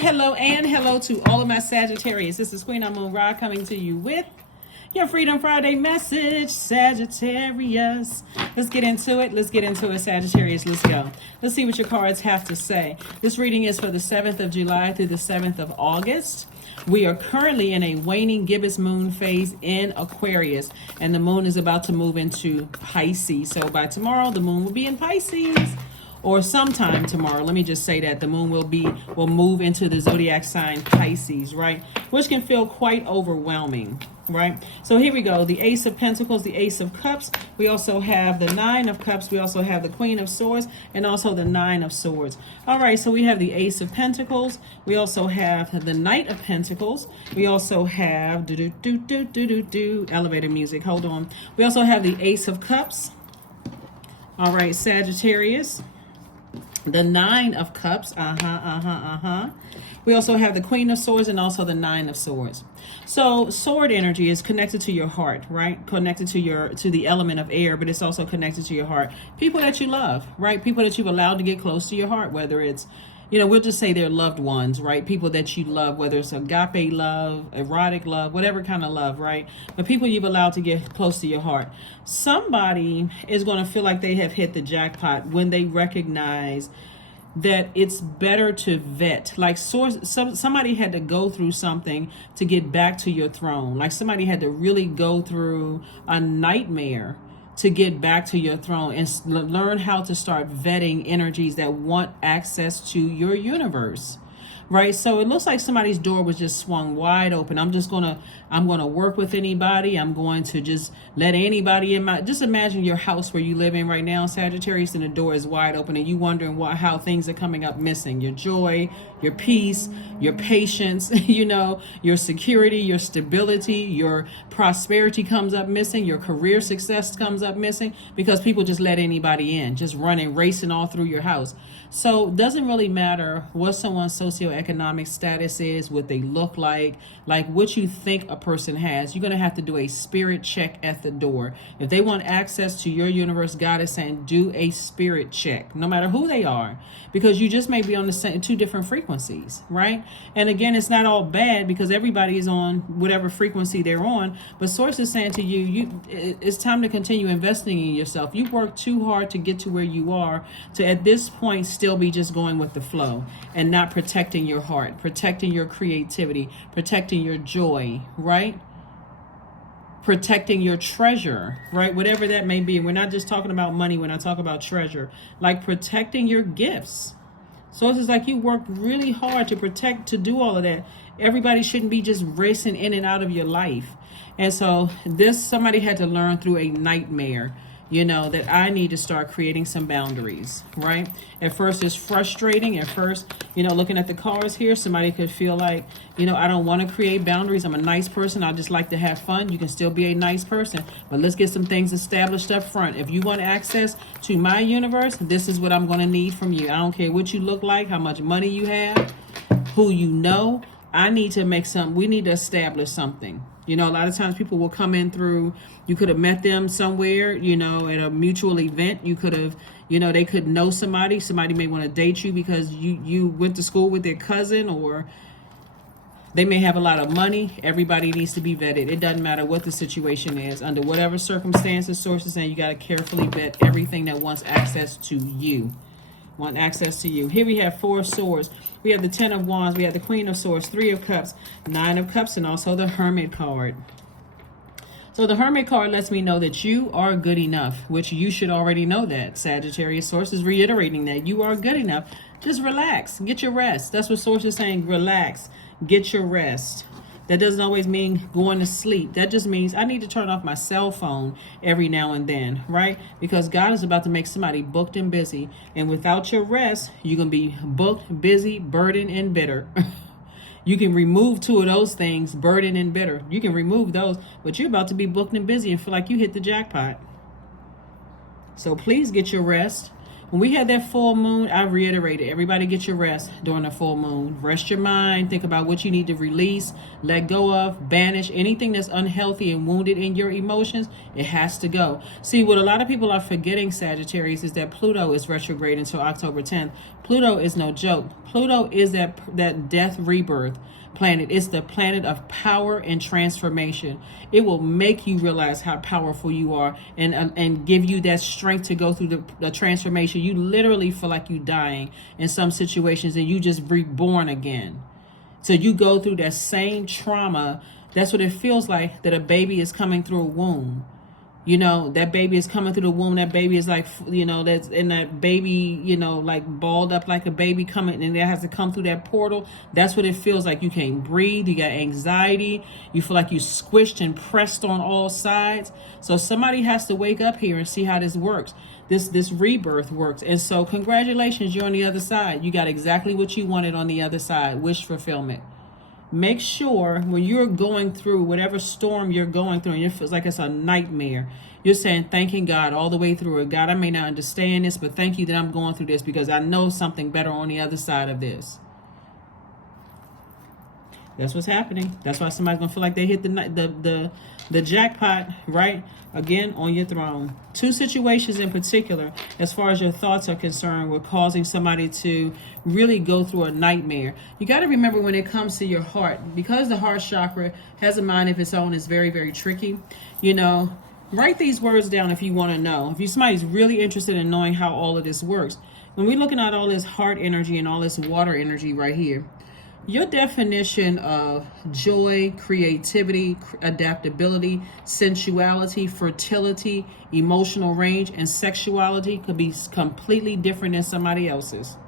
hello, and hello to all of my Sagittarius. This is Queen Amun Ra coming to you with your Freedom Friday message, Sagittarius. Let's get into it. Sagittarius. Let's go. Let's see what your cards have to say. This reading is for the 7th of July through the 7th of August. We are currently in a waning gibbous moon phase in Aquarius, and the moon is about to move into Pisces. So by tomorrow, the moon will be in Pisces. Or sometime tomorrow, let me just say that the moon will move into the zodiac sign Pisces, right? Which can feel quite overwhelming, right? So here we go. The Ace of Pentacles, the Ace of Cups. We also have the Nine of Cups. We also have the Queen of Swords and also the Nine of Swords. All right, so we have the Ace of Pentacles. We also have the Knight of Pentacles. We also have elevator music. Hold on. We also have the Ace of Cups. All right, Sagittarius. The Nine of Cups, We also have the Queen of Swords and also the Nine of Swords. So sword energy is connected to your heart, right? Connected to the element of air, but it's also connected to your heart. People that you love, right? People that you've allowed to get close to your heart, whether it's, we'll just say they're loved ones, right? People that you love, whether it's agape love, erotic love, whatever kind of love, right? But people you've allowed to get close to your heart. Somebody is going to feel like they have hit the jackpot when they recognize that it's better to vet. Like somebody had to go through something to get back to your throne. Like somebody had to really go through a nightmare to get back to your throne and learn how to start vetting energies that want access to your universe, right? So it looks like somebody's door was just swung wide open. I'm gonna work with anybody. I'm going to just let anybody in just imagine your house where you live in right now, Sagittarius, and the door is wide open and you wondering how things are coming up missing. Your joy, your peace, your patience, your security, your stability, your prosperity comes up missing, your career success comes up missing because people just let anybody in, just running, racing all through your house. So it doesn't really matter what someone's socioeconomic status is, what they look like what you think a person has. You're going to have to do a spirit check at the door. If they want access to your universe, God is saying do a spirit check, no matter who they are, because you just may be on the same two different frequencies, right? And again, it's not all bad because everybody is on whatever frequency they're on, but Source is saying to you, it's time to continue investing in yourself. You've worked too hard to get to where you are to at this point still be just going with the flow and not protecting your heart, protecting your creativity, protecting your joy, right? Protecting your treasure, right? Whatever that may be. And we're not just talking about money when I talk about treasure, like protecting your gifts. So it's like you work really hard to do all of that. Everybody shouldn't be just racing in and out of your life. And so somebody had to learn through a nightmare, that I need to start creating some boundaries, right? At first it's frustrating. At first, looking at the cards here, somebody could feel like, I don't want to create boundaries. I'm a nice person. I just like to have fun. You can still be a nice person, but let's get some things established up front. If you want access to my universe, this is what I'm going to need from you. I don't care what you look like, how much money you have, who you know. We need to establish something. A lot of times people will come in through, you could have met them somewhere, at a mutual event. You could have, they could know somebody. Somebody may want to date you because you went to school with their cousin, or they may have a lot of money. Everybody needs to be vetted. It doesn't matter what the situation is. Under whatever circumstances, Sources saying you got to carefully vet everything that wants access to you. Here we have Four of Swords. We have the Ten of Wands. We have the Queen of Swords, Three of Cups, Nine of Cups, and also the Hermit card. So the Hermit card lets me know that you are good enough, which you should already know that. Sagittarius, Source is reiterating that you are good enough. Just relax, get your rest. That's what Source is saying. Relax, get your rest. That doesn't always mean going to sleep. That just means I need to turn off my cell phone every now and then, right? Because God is about to make somebody booked and busy. And without your rest, you're going to be booked, busy, burdened, and bitter. You can remove two of those things, burdened and bitter. You can remove those, but you're about to be booked and busy and feel like you hit the jackpot. So please get your rest. When we had that full moon, I reiterated, everybody get your rest during the full moon. Rest your mind. Think about what you need to release, let go of, banish anything that's unhealthy and wounded in your emotions. It has to go. See, what a lot of people are forgetting, Sagittarius, is that Pluto is retrograde until October 10th. Pluto is no joke. Pluto is that death rebirth planet. It's the planet of power and transformation. It will make you realize how powerful you are and give you that strength to go through the transformation. You literally feel like you're dying in some situations and you just reborn again. So you go through that same trauma. That's what it feels like, that a baby is coming through a womb. You know, that baby is coming through the womb. That baby is like, you know, that's in that baby, you know, like balled up like a baby coming, and it has to come through that portal. That's what it feels like. You can't breathe. You got anxiety. You feel like you squished and pressed on all sides. So somebody has to wake up here and see how this works. This rebirth works. And so congratulations, you're on the other side. You got exactly what you wanted on the other side. Wish fulfillment. Make sure when you're going through whatever storm you're going through and it feels like it's a nightmare, you're saying, thanking God all the way through it. God, I may not understand this, but thank you that I'm going through this because I know something better on the other side of this. That's what's happening. That's why somebody's going to feel like they hit the jackpot, right? Again, on your throne. Two situations in particular, as far as your thoughts are concerned, were causing somebody to really go through a nightmare. You got to remember when it comes to your heart, because the heart chakra has a mind of its own, it's very, very tricky. You know, write these words down if you want to know. If somebody's really interested in knowing how all of this works. When we're looking at all this heart energy and all this water energy right here, your definition of joy, creativity, adaptability, sensuality, fertility, emotional range, and sexuality could be completely different than somebody else's.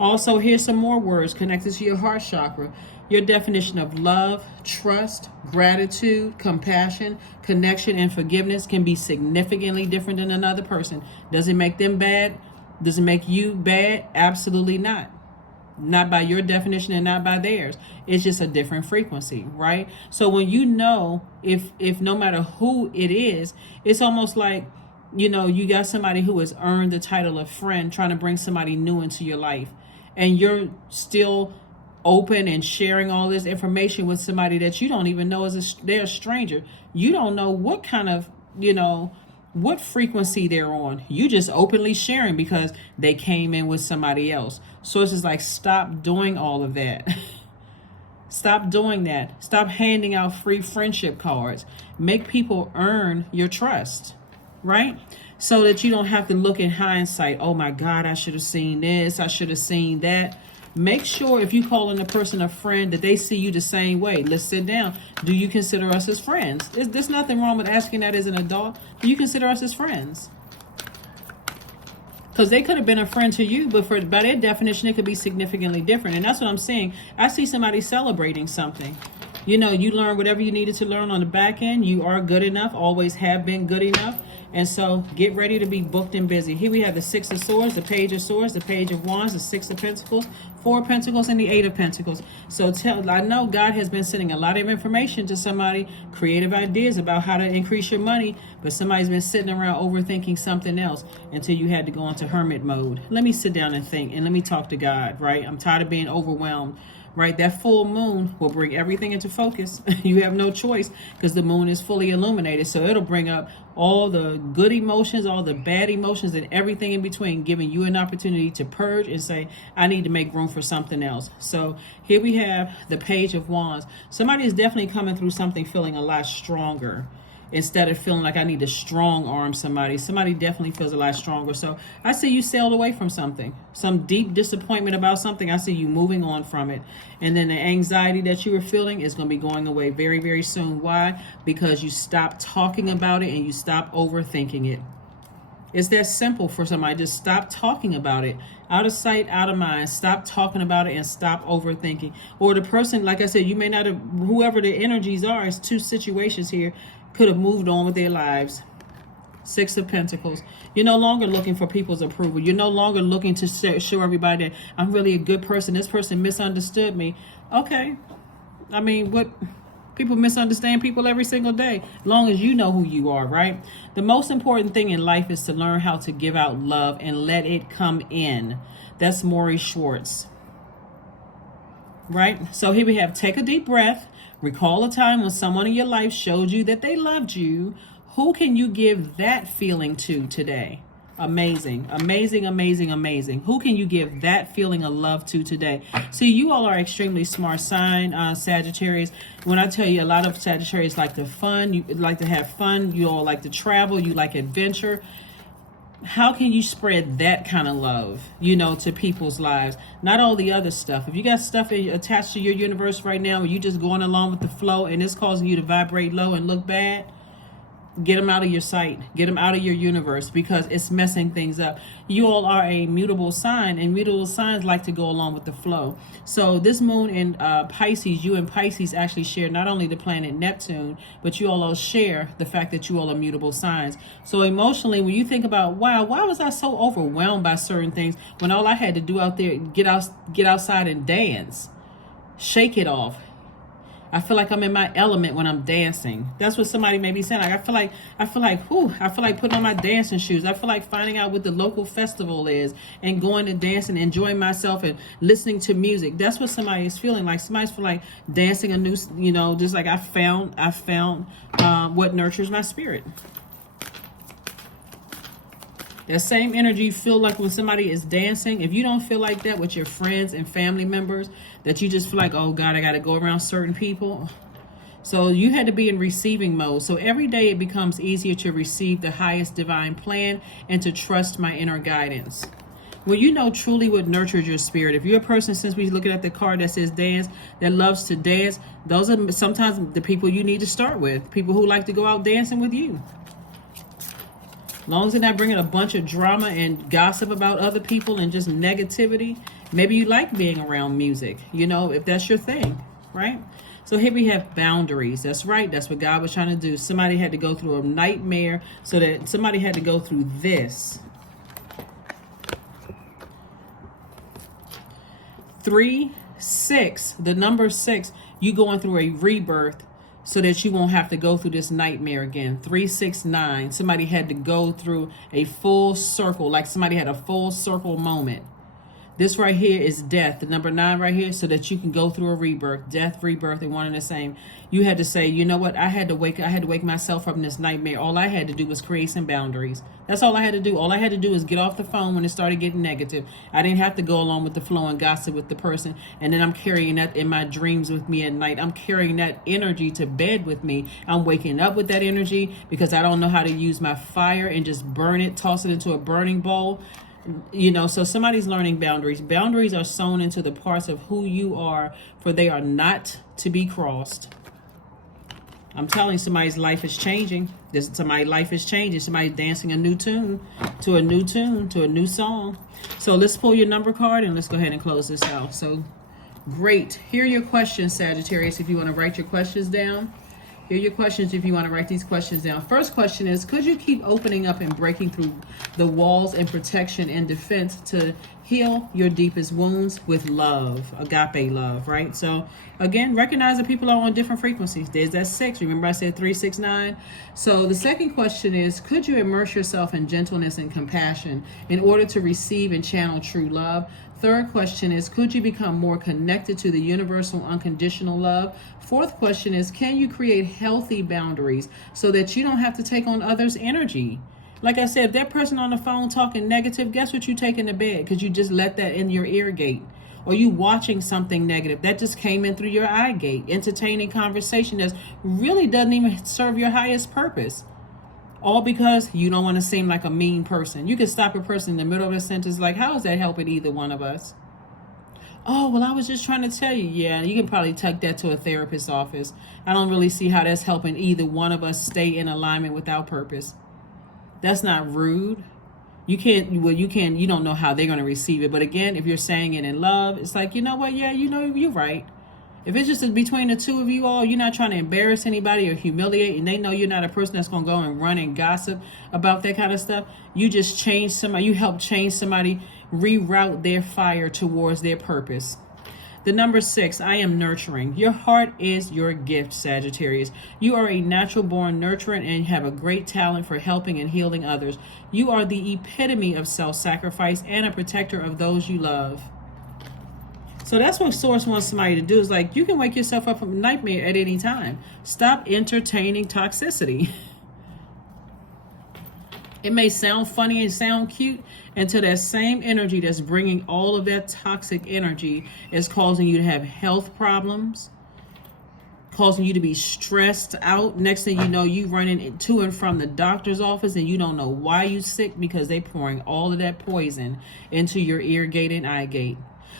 Also, here's some more words connected to your heart chakra. Your definition of love, trust, gratitude, compassion, connection, and forgiveness can be significantly different than another person. Does it make them bad? Does it make you bad? Absolutely not. Not by your definition and not by theirs. It's just a different frequency, right? So when you know, if no matter who it is, it's almost like, you know, you got somebody who has earned the title of friend trying to bring somebody new into your life, and you're still open and sharing all this information with somebody that you don't even know they're a stranger. You don't know what kind of, you know, what frequency they're on. You just openly sharing because they came in with somebody else. So it's just like, stop doing all of that. Stop doing that. Stop handing out free friendship cards. Make people earn your trust, right? So that you don't have to look in hindsight, oh my God, I should have seen this, I should have seen that. Make sure if you calling a person a friend that they see you the same way. Let's sit down. Do you consider us as friends? There's nothing wrong with asking that as an adult. Do you consider us as friends? Because they could have been a friend to you, but by their definition, it could be significantly different. And that's what I'm saying. I see somebody celebrating something. You know, you learn whatever you needed to learn on the back end. You are good enough, always have been good enough. And so get ready to be booked and busy. Here we have the Six of Swords, the Page of Swords, the Page of Wands, the Six of Pentacles, Four of Pentacles, and the Eight of Pentacles. So I know God has been sending a lot of information to somebody, creative ideas about how to increase your money, but somebody's been sitting around overthinking something else until you had to go into hermit mode. Let me sit down and think, and let me talk to God, right? I'm tired of being overwhelmed. Right, that full moon will bring everything into focus. You have no choice because the moon is fully illuminated. So it'll bring up all the good emotions, all the bad emotions, and everything in between, giving you an opportunity to purge and say, I need to make room for something else. So here we have the Page of Wands. Somebody is definitely coming through something feeling a lot stronger. Instead of feeling like I need to strong arm somebody definitely feels a lot stronger. So I see you sailed away from something, some deep disappointment about something. I see you moving on from it. And then the anxiety that you were feeling is going to be going away very, very soon. Why? Because you stop talking about it and you stop overthinking it. It's that simple for somebody. Just stop talking about it. Out of sight, out of mind. Stop talking about it and stop overthinking. Or the person, like I said, you may not have, whoever the energies are, it's two situations here, could have moved on with their lives. Six of Pentacles. You're no longer looking for people's approval. You're no longer looking to show everybody that I'm really a good person. This person misunderstood me. Okay. I mean, what? People misunderstand people every single day, as long as you know who you are, right? The most important thing in life is to learn how to give out love and let it come in. That's Maury Schwartz, right? So here we have, take a deep breath. Recall a time when someone in your life showed you that they loved you. Who can you give that feeling to today? Amazing, amazing, amazing, amazing. Who can you give that feeling of love to today? See, you all are extremely smart sign, Sagittarius. When I tell you, a lot of Sagittarius like to fun, you like to have fun, you all like to travel, you like adventure. How can you spread that kind of love, to people's lives? Not all the other stuff. If you got stuff attached to your universe right now, or you just going along with the flow and it's causing you to vibrate low and look bad, get them out of your sight, get them out of your universe, because it's messing things up. You all are a mutable sign, and mutable signs like to go along with the flow. So this moon in Pisces, you and Pisces actually share not only the planet Neptune, but you all share the fact that you all are mutable signs. So emotionally, when you think about, wow, why was I so overwhelmed by certain things when all I had to do out there, get outside and dance, shake it off. I feel like I'm in my element when I'm dancing. That's what somebody may be saying. Like, I feel like putting on my dancing shoes. I feel like finding out what the local festival is and going to dance and enjoying myself and listening to music. That's what somebody is feeling like. Somebody's feeling like dancing a new, just like I found what nurtures my spirit. That same energy you feel like when somebody is dancing. If you don't feel like that with your friends and family members, that you just feel like, oh God, I got to go around certain people. So you had to be in receiving mode. So every day it becomes easier to receive the highest divine plan and to trust my inner guidance. When you know truly what nurtures your spirit, if you're a person, since we're looking at the card that says dance, that loves to dance, those are sometimes the people you need to start with. People who like to go out dancing with you. As long as they're not bringing a bunch of drama and gossip about other people and just negativity. Maybe you like being around music, if that's your thing, right? So here we have boundaries. That's right. That's what God was trying to do. Somebody had to go through a nightmare so that somebody had to go through this. 3, 6, the number 6, you going through a rebirth so that you won't have to go through this nightmare again. 3, 6, 9. Somebody had to go through a full circle, like somebody had a full circle moment. This right here is death, the number 9 right here, so that you can go through a rebirth. Death, rebirth, and one and the same. You had to say, you know what? I had to wake myself from this nightmare. All I had to do was create some boundaries. That's all I had to do. All I had to do is get off the phone when it started getting negative. I didn't have to go along with the flow and gossip with the person. And then I'm carrying that in my dreams with me at night. I'm carrying that energy to bed with me. I'm waking up with that energy because I don't know how to use my fire and just burn it, toss it into a burning bowl. So somebody's learning boundaries. Boundaries are sewn into the parts of who you are, for they are not to be crossed. I'm telling you, somebody's life is changing. Somebody's life is changing. Somebody's dancing a new tune, to a new song. So let's pull your number card and let's go ahead and close this out. So great. Here are your questions, Sagittarius, if you want to write your questions down. Here are your questions if you want to write these questions down. First question is, could you keep opening up and breaking through the walls and protection and defense to heal your deepest wounds with love, agape love, right? So again, recognize that people are on different frequencies. There's that 6. Remember I said 3, 6, 9. So the second question is, could you immerse yourself in gentleness and compassion in order to receive and channel true love? Third question is, could you become more connected to the universal unconditional love? Fourth question is, can you create healthy boundaries so that you don't have to take on others' energy? Like I said, if that person on the phone talking negative, guess what you take into bed? Because you just let that in your ear gate. Or you watching something negative that just came in through your eye gate. Entertaining conversation that really doesn't even serve your highest purpose. All because you don't want to seem like a mean person. You can stop a person in the middle of a sentence like, how is that helping either one of us? Oh, well, I was just trying to tell you. Yeah, you can probably take that to a therapist's office. I don't really see how that's helping either one of us stay in alignment with our purpose. That's not rude. You don't know how they're going to receive it. But again, if you're saying it in love, it's like, you know what? Yeah, you're right. If it's just between the two of you all, you're not trying to embarrass anybody or humiliate, and they know you're not a person that's going to go and run and gossip about that kind of stuff. You just you help change somebody, reroute their fire towards their purpose. The number 6, I am nurturing. Your heart is your gift, Sagittarius. You are a natural born nurturer and have a great talent for helping and healing others. You are the epitome of self-sacrifice and a protector of those you love. So that's what Source wants somebody to do, is like, you can wake yourself up from a nightmare at any time. Stop entertaining toxicity. It may sound funny and sound cute until that same energy that's bringing all of that toxic energy is causing you to have health problems, causing you to be stressed out. Next thing you know, you running to and from the doctor's office and you don't know why you sick, because they're pouring all of that poison into your ear gate and eye gate.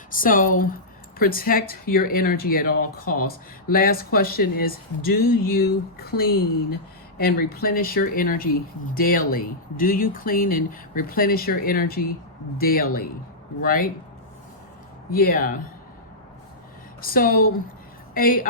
So protect your energy at all costs. Last question is, do you clean and replenish your energy daily? Do you clean and replenish your energy daily? Right? Yeah. So there's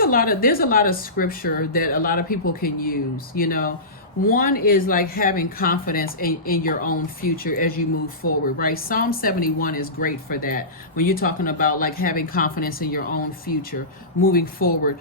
a lot of scripture that a lot of people can use, you know. One is like having confidence in your own future as you move forward, right? Psalm 71 is great for that. When you're talking about like having confidence in your own future, moving forward,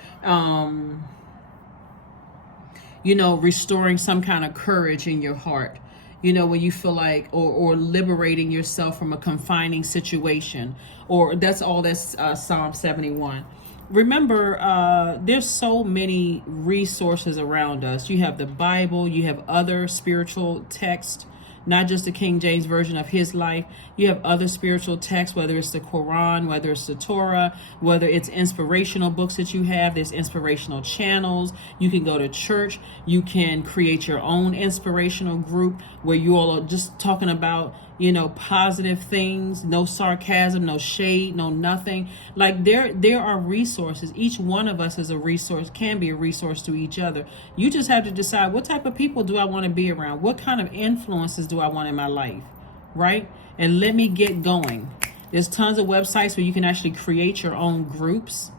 you know, restoring some kind of courage in your heart, you know, when you feel like, or liberating yourself from a confining situation, or that's Psalm 71. Remember, there's so many resources around us. You have the Bible, you have other spiritual texts, not just the King James version of his life. You have other spiritual texts, whether it's the Quran, whether it's the Torah, whether it's inspirational books that you have. There's inspirational channels. You can go to church. You can create your own inspirational group where you all are just talking about, you know, positive things, no sarcasm, no shade, no nothing. Like there are resources. Each one of us is a resource, can be a resource to each other. You just have to decide, what type of people do I want to be around? What kind of influences do I want in my life? Right? And let me get going. There's tons of websites where you can actually create your own groups.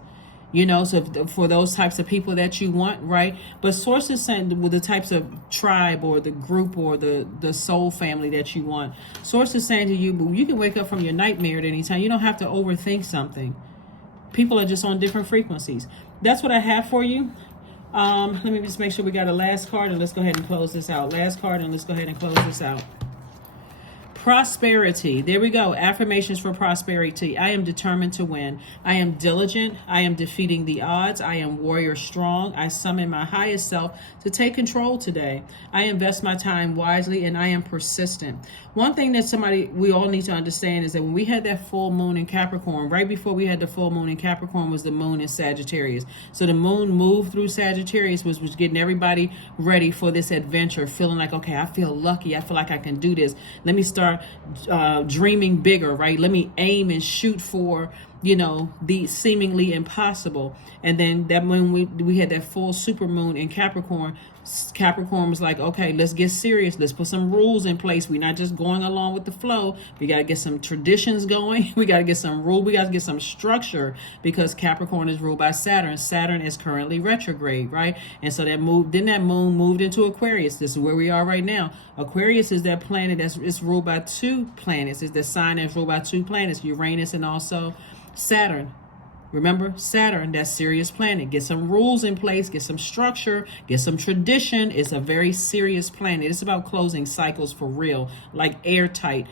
You know, so for those types of people that you want, right? But sources saying with the types of tribe or the group or the soul family that you want. Sources saying to you, you can wake up from your nightmare at any time. You don't have to overthink something. People are just on different frequencies. That's what I have for you. Let me just make sure we got a last card, and let's go ahead and close this out. Last card, and let's go ahead and close this out. Prosperity. There we go. Affirmations for prosperity. I am determined to win. I am diligent. I am defeating the odds. I am warrior strong. I summon my highest self to take control today. I invest my time wisely, and I am persistent. One thing that we all need to understand is that when we had that full moon in Capricorn, right before we had the full moon in Capricorn was the moon in Sagittarius. So the moon moved through Sagittarius, was getting everybody ready for this adventure, feeling like, okay, I feel lucky. I feel like I can do this. Let me start dreaming bigger, right? Let me aim and shoot for, you know, the seemingly impossible. And then that when we had that full super moon in Capricorn, Capricorn was like, okay, let's get serious. Let's put some rules in place. We're not just going along with the flow. We got to get some traditions going. We got to get some rule. We got to get some structure, because Capricorn is ruled by Saturn. Saturn is currently retrograde, right? And so that moon moved into Aquarius. This is where we are right now. Aquarius is that planet it's ruled by two planets. It's the sign that's ruled by two planets, Uranus and also Saturn. Remember, Saturn, that serious planet. Get some rules in place, get some structure, get some tradition. It's a very serious planet. It's about closing cycles for real, like airtight.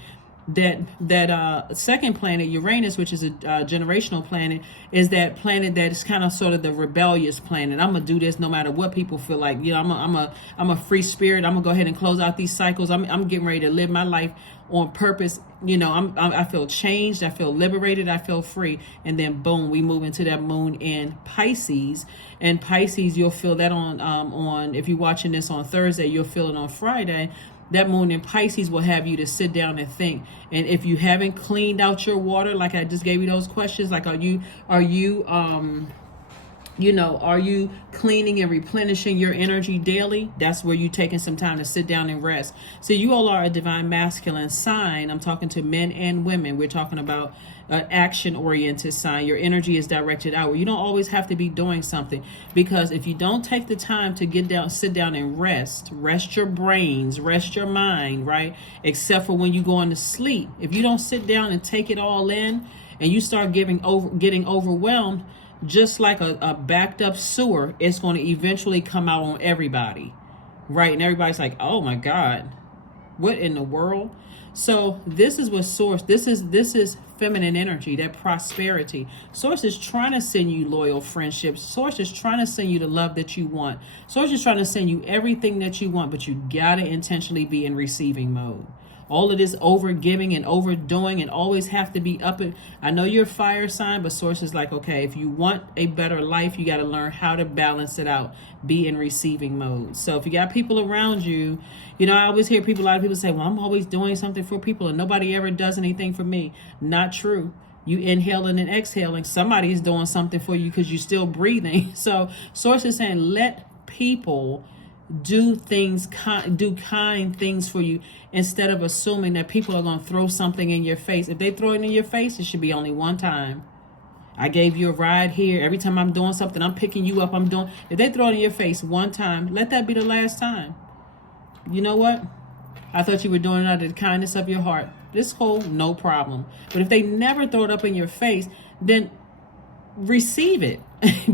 That second planet, Uranus, which is a generational planet, is that planet that is kind of sort of the rebellious planet. I'm gonna do this no matter what people feel like. You know, I'm a free spirit. I'm gonna go ahead and close out these cycles. I'm getting ready to live my life on purpose. You know, I feel changed. I feel liberated. I feel free. And then boom, we move into that moon in Pisces. And Pisces, you'll feel that on if you're watching this on Thursday, you'll feel it on Friday. That moon in Pisces will have you to sit down and think. And if you haven't cleaned out your water, like I just gave you those questions, like are you cleaning and replenishing your energy daily? That's where you're taking some time to sit down and rest. So you all are a divine masculine sign. I'm talking to men and women. We're talking about an action-oriented sign. Your energy is directed outward. You don't always have to be doing something, because if you don't take the time to get down, sit down and rest your brains, rest your mind, right? Except for when you go into sleep. If you don't sit down and take it all in, and you start getting overwhelmed, just like a backed up sewer, it's going to eventually come out on everybody, right? And everybody's like, oh my God, what in the world? So this is what Source, this is feminine energy, that prosperity. Source is trying to send you loyal friendships. Source is trying to send you the love that you want. Source is trying to send you everything that you want, but you gotta intentionally be in receiving mode. All of this over giving and overdoing and always have to be up. I know you're a fire sign, but Source is like, okay, if you want a better life, you got to learn how to balance it out. Be in receiving mode. So if you got people around you, you know, I always hear a lot of people say, well, I'm always doing something for people and nobody ever does anything for me. Not true. You inhaling and exhaling. Somebody is doing something for you because you're still breathing. So Source is saying, let people do kind things for you, instead of assuming that people are going to throw something in your face. If they throw it in your face, it should be only one time. I gave you a ride here. Every time I'm doing something, I'm picking you up. If they throw it in your face one time, let that be the last time. You know what? I thought you were doing it out of the kindness of your heart. This cool, no problem. But if they never throw it up in your face, then receive it.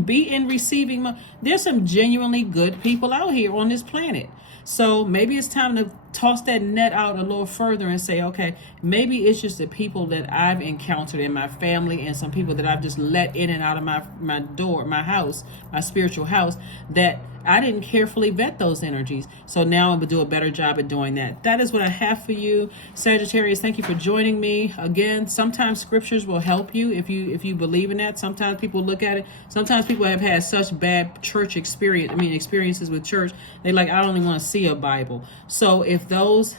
Be in receiving mode. There's some genuinely good people out here on this planet. So maybe it's time to toss that net out a little further and say, okay, maybe it's just the people that I've encountered in my family and some people that I've just let in and out of my door, my house, my spiritual house, that I didn't carefully vet those energies. So now I'm going to do a better job at doing that. That is what I have for you, Sagittarius. Thank you for joining me. Again, sometimes scriptures will help you if you believe in that. Sometimes people look at it. Sometimes people have had such bad church experiences with church. They're like, I don't even want to see a Bible. So if those,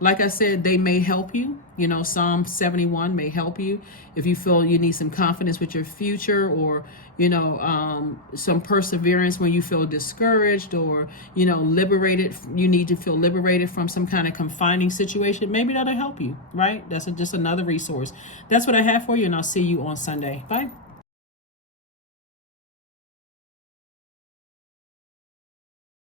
like I said, they may help you. Psalm 71 may help you if you feel you need some confidence with your future, or some perseverance when you feel discouraged, or liberated. You need to feel liberated from some kind of confining situation. Maybe that'll help you, right? That's just another resource. That's what I have for you, and I'll see you on Sunday. Bye.